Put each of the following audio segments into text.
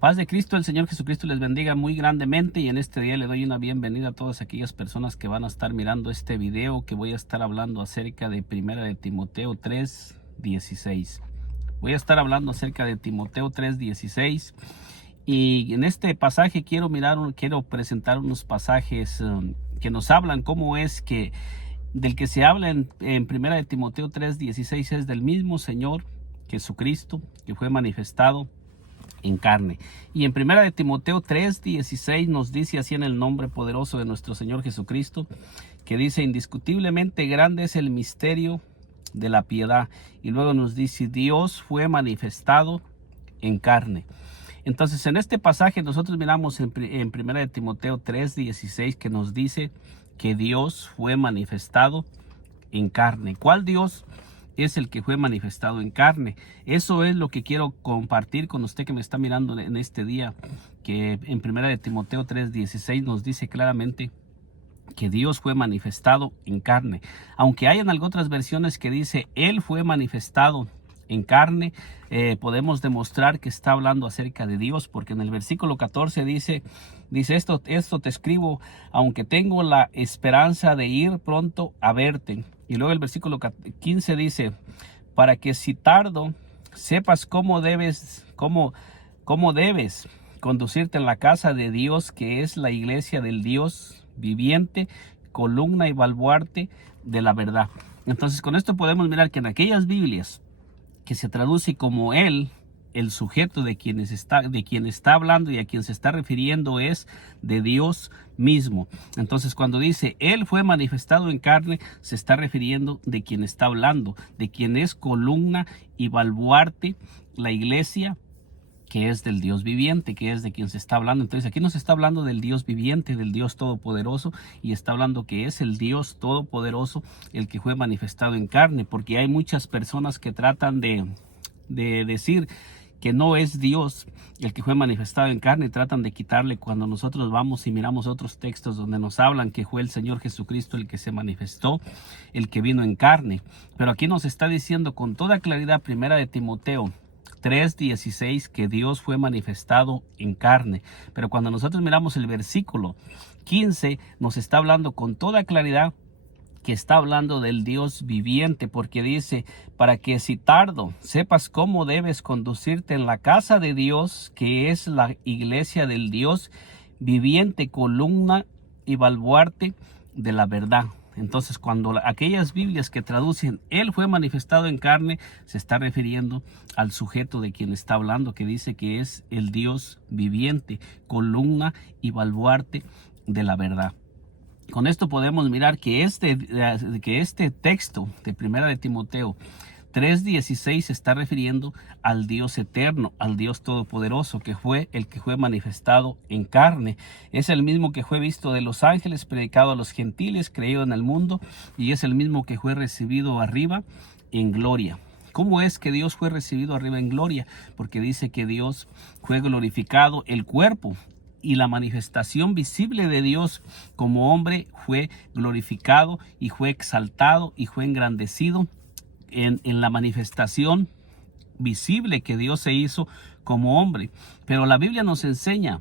Paz de Cristo, el Señor Jesucristo les bendiga muy grandemente, y en este día le doy una bienvenida a todas aquellas personas que van a estar mirando este video que voy a estar hablando acerca de Primera de Timoteo 3:16. Voy a estar hablando acerca de Timoteo 3:16, y en este pasaje quiero presentar unos pasajes que nos hablan cómo es que del que se habla en Primera de Timoteo 3:16 es del mismo Señor Jesucristo que fue manifestado en carne. Y en Primera de Timoteo 3:16 nos dice así, en el nombre poderoso de nuestro Señor Jesucristo, que dice: indiscutiblemente grande es el misterio de la piedad. Y luego nos dice: Dios fue manifestado en carne. Entonces, en este pasaje nosotros miramos en Primera de Timoteo 3:16 que nos dice que Dios fue manifestado en carne. ¿Cuál Dios es el que fue manifestado en carne? Eso es lo que quiero compartir con usted que me está mirando en este día, que en Primera de Timoteo 3:16 nos dice claramente que Dios fue manifestado en carne. Aunque hay en otras versiones que dice Él fue manifestado en carne, podemos demostrar que está hablando acerca de Dios, porque en el versículo 14 dice esto te escribo, aunque tengo la esperanza de ir pronto a verte. Y luego el versículo 15 dice: para que si tardo, sepas cómo debes conducirte en la casa de Dios, que es la iglesia del Dios viviente, columna y baluarte de la verdad. Entonces, con esto podemos mirar que en aquellas Biblias que se traduce como Él, el sujeto de quien está hablando y a quien se está refiriendo es de Dios mismo. Entonces, cuando dice Él fue manifestado en carne, se está refiriendo de quien está hablando, de quien es columna y baluarte, la iglesia, que es del Dios viviente, que es de quien se está hablando. Entonces aquí nos está hablando del Dios viviente, del Dios todopoderoso, y está hablando que es el Dios todopoderoso el que fue manifestado en carne, porque hay muchas personas que tratan de decir que no es Dios el que fue manifestado en carne, y tratan de quitarle cuando nosotros vamos y miramos otros textos donde nos hablan que fue el Señor Jesucristo el que se manifestó, el que vino en carne. Pero aquí nos está diciendo con toda claridad Primera de Timoteo 3:16 que Dios fue manifestado en carne. Pero cuando nosotros miramos el versículo 15, nos está hablando con toda claridad que está hablando del Dios viviente, porque dice: para que si tardo, sepas cómo debes conducirte en la casa de Dios, que es la iglesia del Dios viviente, columna y baluarte de la verdad. Entonces, cuando aquellas Biblias que traducen Él fue manifestado en carne, se está refiriendo al sujeto de quien está hablando, que dice que es el Dios viviente, columna y baluarte de la verdad. Con esto podemos mirar que este texto de Primera de Timoteo 3:16 se está refiriendo al Dios eterno, al Dios todopoderoso, que fue el que fue manifestado en carne. Es el mismo que fue visto de los ángeles, predicado a los gentiles, creído en el mundo, y es el mismo que fue recibido arriba en gloria. ¿Cómo es que Dios fue recibido arriba en gloria? Porque dice que Dios fue glorificado, el cuerpo y la manifestación visible de Dios como hombre fue glorificado y fue exaltado y fue engrandecido en la manifestación visible que Dios se hizo como hombre. Pero la Biblia nos enseña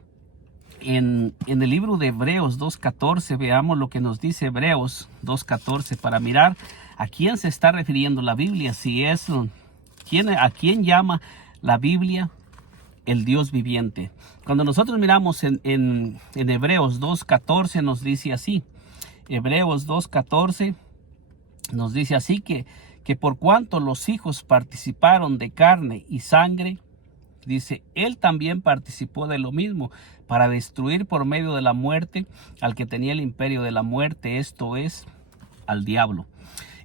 en el libro de Hebreos 2:14, veamos lo que nos dice Hebreos 2:14 para mirar a quién se está refiriendo la Biblia, a quién llama la Biblia el Dios viviente. Cuando nosotros miramos en Hebreos 2:14 nos dice así, Hebreos 2:14 nos dice así que por cuanto los hijos participaron de carne y sangre, dice, Él también participó de lo mismo, para destruir por medio de la muerte al que tenía el imperio de la muerte, esto es, al diablo.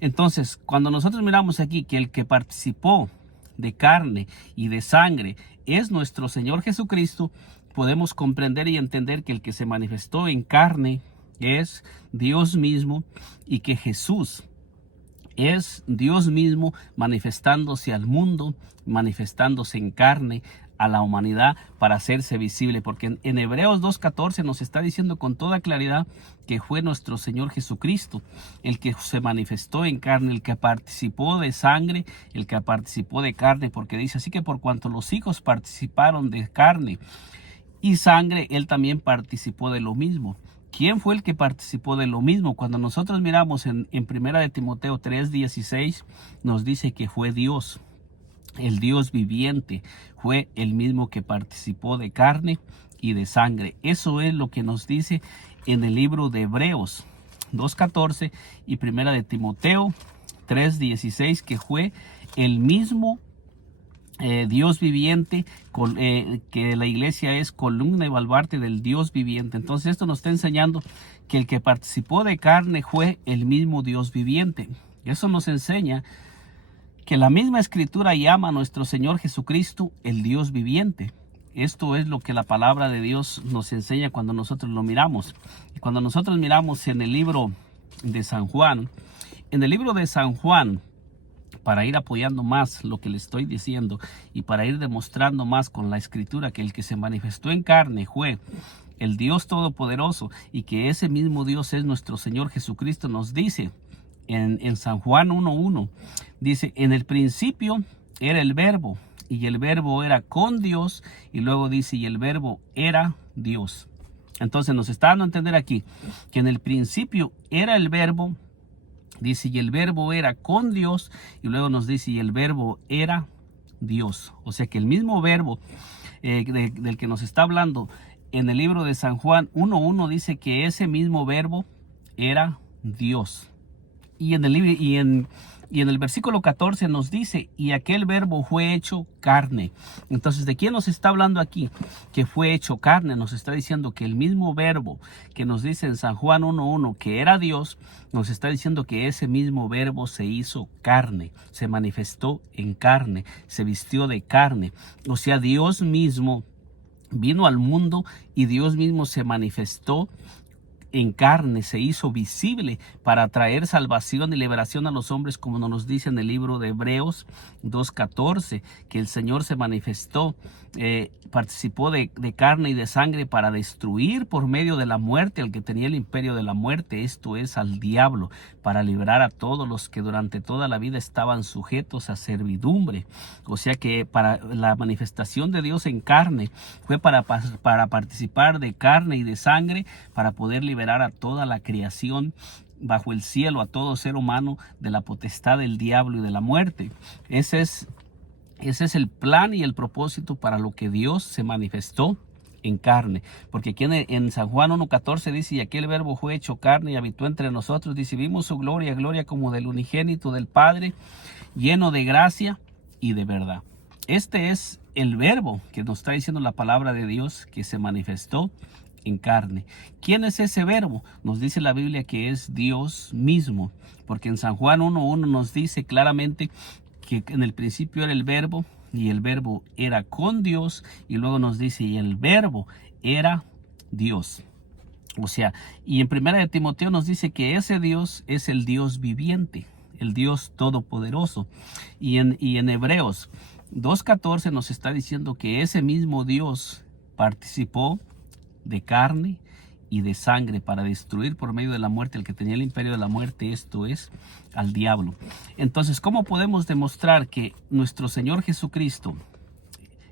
Entonces, cuando nosotros miramos aquí que el que participó de carne y de sangre es nuestro Señor Jesucristo, podemos comprender y entender que el que se manifestó en carne es Dios mismo, y que Jesús es Dios mismo manifestándose al mundo, manifestándose en carne a la humanidad para hacerse visible, porque en Hebreos 2:14 nos está diciendo con toda claridad que fue nuestro Señor Jesucristo el que se manifestó en carne, el que participó de sangre, el que participó de carne, porque dice así que por cuanto los hijos participaron de carne y sangre, él también participó de lo mismo. ¿Quién fue el que participó de lo mismo? Cuando nosotros miramos en 1 de Timoteo 3:16, nos dice que fue Dios. El Dios viviente fue el mismo que participó de carne y de sangre. Eso es lo que nos dice en el libro de Hebreos 2:14 y 1 de Timoteo 3:16, que fue el mismo Dios viviente, que la iglesia es columna y baluarte del Dios viviente. Entonces esto nos está enseñando que el que participó de carne fue el mismo Dios viviente. Eso nos enseña que la misma escritura llama a nuestro Señor Jesucristo el Dios viviente. Esto es lo que la palabra de Dios nos enseña cuando nosotros lo miramos. Y cuando nosotros miramos en el libro de San Juan, para ir apoyando más lo que le estoy diciendo y para ir demostrando más con la escritura que el que se manifestó en carne fue el Dios Todopoderoso y que ese mismo Dios es nuestro Señor Jesucristo, nos dice en San Juan 1:1, dice: en el principio era el verbo y el verbo era con Dios, y luego dice: y el verbo era Dios. Entonces nos está dando a entender aquí que en el principio era el verbo, dice, y el verbo era con Dios, y luego nos dice: y el verbo era Dios. O sea que el mismo verbo del que nos está hablando en el libro de San Juan 1:1 dice que ese mismo verbo era Dios. Y en el versículo 14 nos dice: y aquel verbo fue hecho carne. Entonces, ¿de quién nos está hablando aquí? Que fue hecho carne. Nos está diciendo que el mismo verbo que nos dice en San Juan 1:1 que era Dios, nos está diciendo que ese mismo verbo se hizo carne, se manifestó en carne, se vistió de carne. O sea, Dios mismo vino al mundo y Dios mismo se manifestó en carne, se hizo visible para traer salvación y liberación a los hombres, como nos dice en el libro de Hebreos 2:14, que el Señor se manifestó, participó de carne y de sangre para destruir por medio de la muerte al que tenía el imperio de la muerte, esto es, al diablo, para liberar a todos los que durante toda la vida estaban sujetos a servidumbre. O sea que para la manifestación de Dios en carne fue para participar de carne y de sangre, para poder liberar a toda la creación bajo el cielo, a todo ser humano, de la potestad del diablo y de la muerte. Ese es el plan y el propósito para lo que Dios se manifestó en carne. Porque aquí en San Juan 1:14 dice: y aquel verbo fue hecho carne y habitó entre nosotros. Dice: vimos su gloria, gloria como del unigénito del Padre, lleno de gracia y de verdad. Este es el verbo que nos está diciendo la palabra de Dios, que se manifestó en carne. ¿Quién es ese verbo? Nos dice la Biblia que es Dios mismo, porque en San Juan 1:1 nos dice claramente que en el principio era el verbo y el verbo era con Dios, y luego nos dice: y el verbo era Dios. O sea, y en 1 de Timoteo nos dice que ese Dios es el Dios viviente, el Dios todopoderoso. Y en Hebreos 2:14 nos está diciendo que ese mismo Dios participó de carne y de sangre para destruir por medio de la muerte al que tenía el imperio de la muerte, esto es, al diablo. Entonces, ¿cómo podemos demostrar que nuestro Señor Jesucristo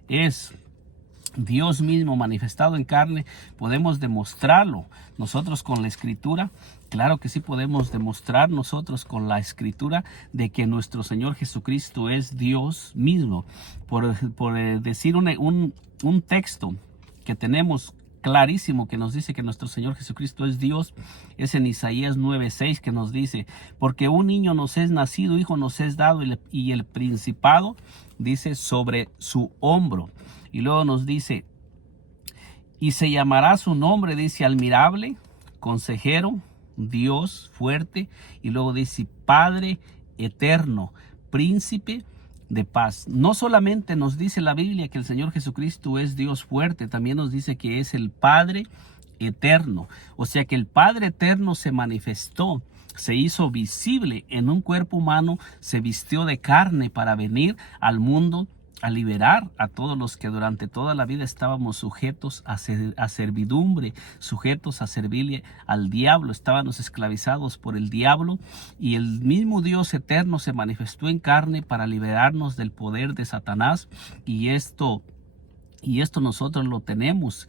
es Dios mismo manifestado en carne? Podemos demostrarlo nosotros con la escritura. Claro que sí podemos demostrar nosotros con la escritura de que nuestro Señor Jesucristo es Dios mismo. Por decir un texto que tenemos clarísimo que nos dice que nuestro Señor Jesucristo es Dios, es en Isaías 9:6, que nos dice: porque un niño nos es nacido, hijo nos es dado, y el principado, dice, sobre su hombro. Y luego nos dice: y se llamará su nombre, dice, admirable, consejero, Dios fuerte, y luego dice: Padre eterno, príncipe de paz. No solamente nos dice la Biblia que el Señor Jesucristo es Dios fuerte, también nos dice que es el Padre eterno. O sea que el Padre eterno se manifestó, se hizo visible en un cuerpo humano, se vistió de carne para venir al mundo a liberar a todos los que durante toda la vida estábamos sujetos a servidumbre, sujetos a servirle al diablo, estábamos esclavizados por el diablo, y el mismo Dios eterno se manifestó en carne para liberarnos del poder de Satanás. Y esto nosotros lo tenemos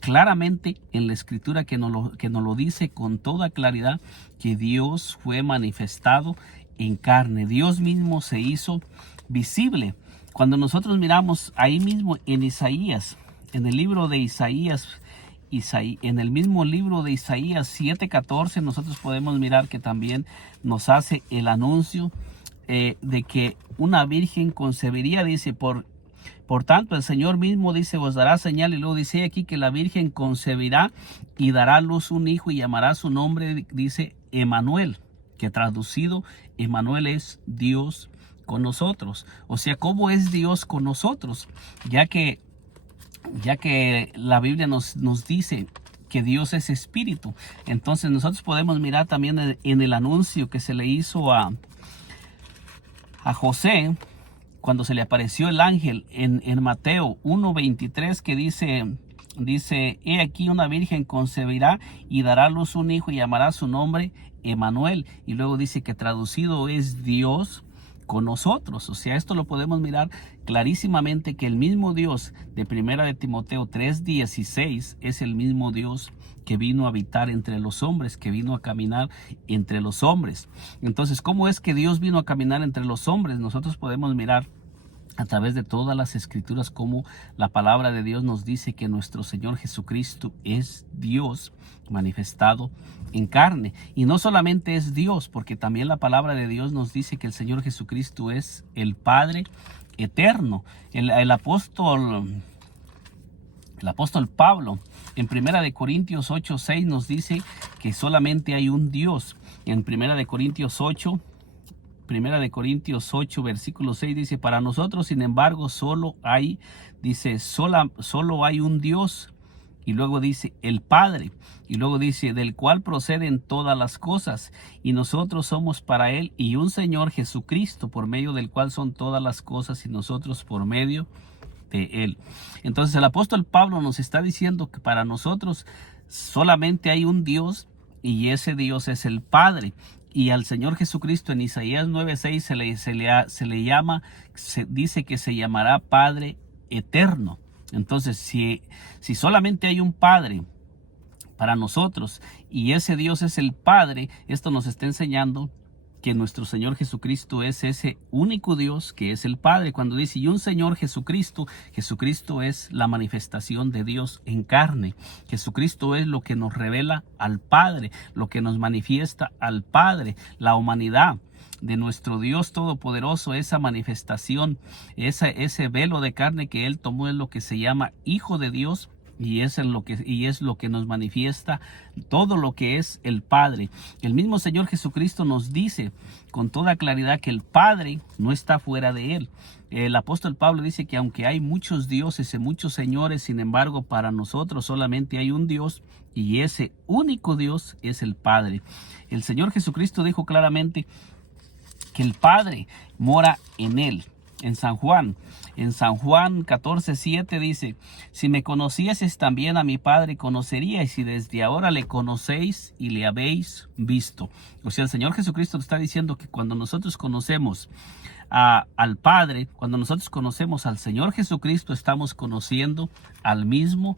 claramente en la Escritura, que nos lo dice con toda claridad, que Dios fue manifestado en carne. Dios mismo se hizo visible. Cuando nosotros miramos ahí mismo en Isaías, en el libro de Isaías, en el mismo libro de Isaías 7:14, nosotros podemos mirar que también nos hace el anuncio de que una virgen concebiría. Dice, por tanto, el Señor mismo dice, os dará señal. Y luego dice aquí que la virgen concebirá y dará a luz un hijo y llamará su nombre, dice, Emmanuel, que traducido, Emmanuel es Dios con nosotros. O sea, ¿cómo es Dios con nosotros? Ya que la Biblia nos dice que Dios es espíritu. Entonces nosotros podemos mirar también en el anuncio que se le hizo a José, cuando se le apareció el ángel en Mateo 1:23, que dice, he aquí una virgen concebirá y dará a luz un hijo y llamará su nombre Emmanuel. Y luego dice que traducido es Dios con nosotros. O sea, esto lo podemos mirar clarísimamente, que el mismo Dios de 1 de Timoteo 3:16 es el mismo Dios que vino a habitar entre los hombres, que vino a caminar entre los hombres. Entonces, ¿cómo es que Dios vino a caminar entre los hombres? Nosotros podemos mirar a través de todas las Escrituras cómo la palabra de Dios nos dice que nuestro Señor Jesucristo es Dios manifestado en carne. Y no solamente es Dios, porque también la palabra de Dios nos dice que el Señor Jesucristo es el Padre eterno. El apóstol Pablo en 1 de Corintios 8:6 nos dice que solamente hay un Dios. En 1 de Corintios 8 versículo 6 dice, para nosotros sin embargo solo hay un Dios. Y luego dice el Padre, y luego dice, del cual proceden todas las cosas, y nosotros somos para él, y un Señor Jesucristo, por medio del cual son todas las cosas, y nosotros por medio de él. Entonces el apóstol Pablo nos está diciendo que para nosotros solamente hay un Dios, y ese Dios es el Padre. Y al Señor Jesucristo en Isaías 9:6 dice que se llamará Padre eterno. Entonces, si solamente hay un Padre para nosotros y ese Dios es el Padre, esto nos está enseñando que nuestro Señor Jesucristo es ese único Dios que es el Padre. Cuando dice, y un Señor Jesucristo, Jesucristo es la manifestación de Dios en carne. Jesucristo es lo que nos revela al Padre, lo que nos manifiesta al Padre, la humanidad de nuestro Dios Todopoderoso, esa manifestación, ese velo de carne que Él tomó, es lo que se llama Hijo de Dios. Y es lo que nos manifiesta todo lo que es el Padre. El mismo Señor Jesucristo nos dice con toda claridad que el Padre no está fuera de él. El apóstol Pablo dice que aunque hay muchos dioses y muchos señores, sin embargo para nosotros solamente hay un Dios, y ese único Dios es el Padre. El Señor Jesucristo dijo claramente que el Padre mora en él. En San Juan 14:7 dice, si me conocieses también a mi Padre conoceríais, y desde ahora le conocéis y le habéis visto. O sea, el Señor Jesucristo está diciendo que cuando nosotros conocemos al Padre, cuando nosotros conocemos al Señor Jesucristo, estamos conociendo al mismo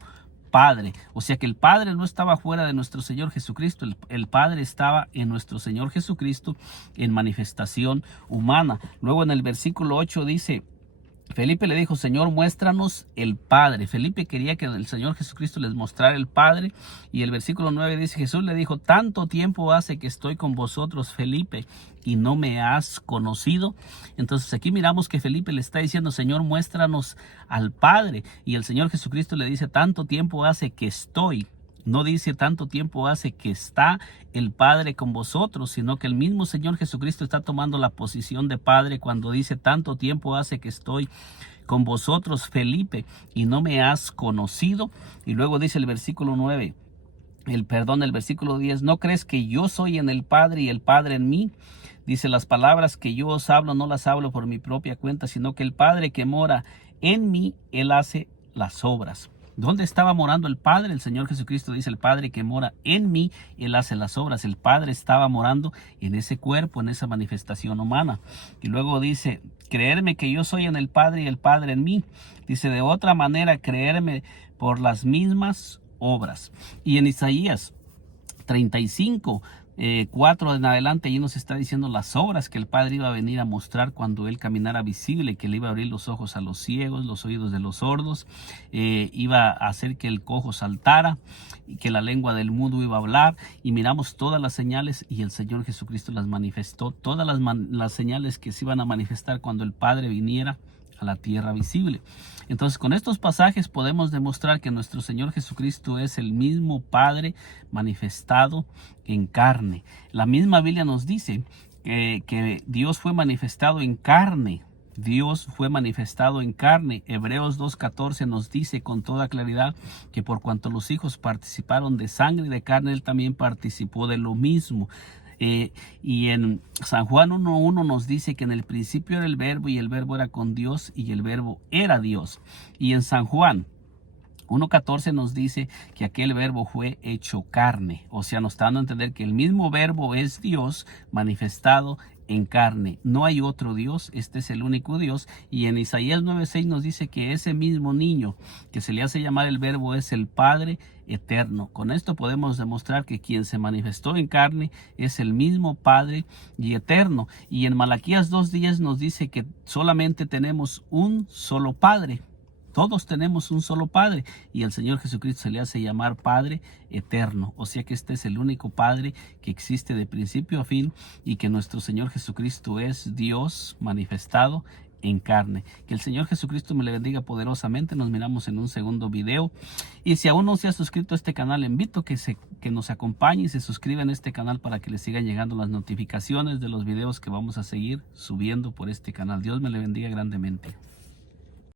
Padre. O sea que el Padre no estaba fuera de nuestro Señor Jesucristo, el Padre estaba en nuestro Señor Jesucristo en manifestación humana. Luego en el versículo 8 dice, Felipe le dijo, Señor, muéstranos el Padre. Felipe quería que el Señor Jesucristo les mostrara el Padre. Y el versículo 9 dice, Jesús le dijo, tanto tiempo hace que estoy con vosotros, Felipe, y no me has conocido. Entonces aquí miramos que Felipe le está diciendo, Señor, muéstranos al Padre. Y el Señor Jesucristo le dice, tanto tiempo hace que estoy. No dice tanto tiempo hace que está el Padre con vosotros, sino que el mismo Señor Jesucristo está tomando la posición de Padre cuando dice tanto tiempo hace que estoy con vosotros, Felipe, y no me has conocido. Y luego dice el versículo 9, el versículo 10, ¿no crees que yo soy en el Padre y el Padre en mí? Dice, las palabras que yo os hablo no las hablo por mi propia cuenta, sino que el Padre que mora en mí, Él hace las obras. ¿Dónde estaba morando el Padre? El Señor Jesucristo dice, el Padre que mora en mí, Él hace las obras. El Padre estaba morando en ese cuerpo, en esa manifestación humana. Y luego dice, creerme que yo soy en el Padre y el Padre en mí. Dice, de otra manera, creerme por las mismas obras. Y en Isaías 35, 4 en adelante, allí nos está diciendo las obras que el Padre iba a venir a mostrar cuando Él caminara visible, que le iba a abrir los ojos a los ciegos, los oídos de los sordos, iba a hacer que el cojo saltara, y que la lengua del mudo iba a hablar, y miramos todas las señales, y el Señor Jesucristo las manifestó, todas las señales que se iban a manifestar cuando el Padre viniera a la tierra visible. Entonces, con estos pasajes podemos demostrar que nuestro Señor Jesucristo es el mismo Padre manifestado en carne. La misma Biblia nos dice que Dios fue manifestado en carne. Dios fue manifestado en carne. Hebreos 2:14 nos dice con toda claridad que por cuanto los hijos participaron de sangre y de carne, Él también participó de lo mismo. Y en San Juan 1:1 nos dice que en el principio era el verbo y el verbo era con Dios y el verbo era Dios. Y en San Juan 1:14 nos dice que aquel verbo fue hecho carne. O sea, nos está dando a entender que el mismo verbo es Dios manifestado en carne. No hay otro Dios, este es el único Dios. Y en Isaías 9:6 nos dice que ese mismo niño que se le hace llamar el verbo es el Padre eterno. Con esto podemos demostrar que quien se manifestó en carne es el mismo Padre y eterno. Y en Malaquías 2:10 nos dice que solamente tenemos un solo Padre. Todos tenemos un solo Padre y el Señor Jesucristo se le hace llamar Padre eterno. O sea que este es el único Padre que existe de principio a fin y que nuestro Señor Jesucristo es Dios manifestado en carne. Que el Señor Jesucristo me le bendiga poderosamente. Nos miramos en un segundo video. Y si aún no se ha suscrito a este canal, le invito que nos acompañe y se suscriba en este canal para que le sigan llegando las notificaciones de los videos que vamos a seguir subiendo por este canal. Dios me le bendiga grandemente.